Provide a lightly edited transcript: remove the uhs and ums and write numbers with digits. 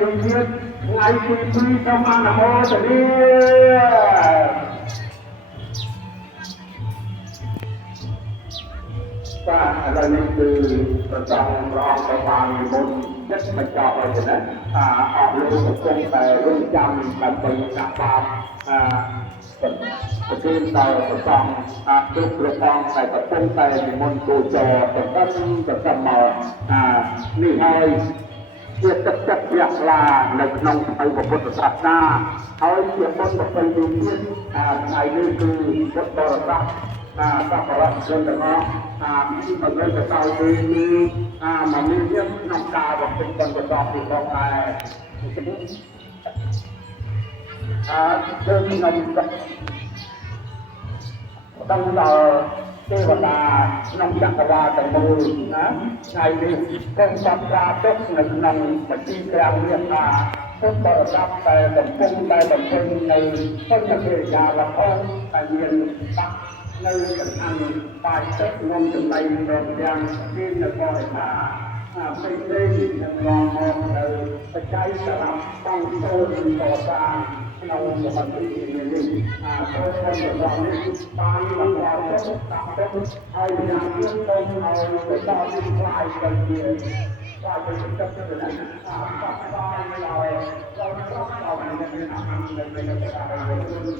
ជំនាញថ្ងៃទី2តាមអនុមោទនាបាទឥឡូវនេះគឺប្រចាំរងប្របានមុនចិត្តបញ្ចប់ហើយណាអស់លោកកំពុងតែរងចាំដើម្បីដាក់បាបប្រទានដល់ប្រសំគ្រប់ប្រសំតែកំពុងតែនិមន្តគោចរទៅដល់មកនេះហើយជាទឹកចិត្តជ្រះថ្លានៅក្នុងផ្លូវពុទ្ធសាសនាហើយជាបុណ្យប្រពៃណីទៀតថ្ងៃនេះគឺពុទ្ធបរិស័ទសក្ការៈជនទាំងអស់ពីមកលើកសោយគឺមកមានក្នុងការបំពេញបុណ្យប្រសពពីផងដែរយើងខ្ញុំដឹងដល់ទេវតាក្នុងចក្រវាឡទាំងមូលណាថ្ងៃនេះគង់សត្រាទុកនៅក្នុងបទីក្រាមនេះថាពុទ្ធបរិស័ទតែកំពុងតែបំពេញនៅពុទ្ធកិរិយាលភ័យតែមានដាក់នៅសំខាន់បាយទឹកនំចំណីរំយ៉ាងមាននៅបរិខាផ្សេងៗនឹងនាំមកនៅបច្ច័យសម្រាប់បង្កើនកសាងក្នុងសមត្ថភាពនេះចូលក្នុងប្រព័ន្ធនេះបានបន្តចូលដាក់ទឹកហើយយ៉ាងទៀតទៅឲ្យទៅដល់ទីផ្លាយទៅជាបាទទៅទឹកទៅណាបាទបានឲ្យเราต้องเอาไปในทางในการ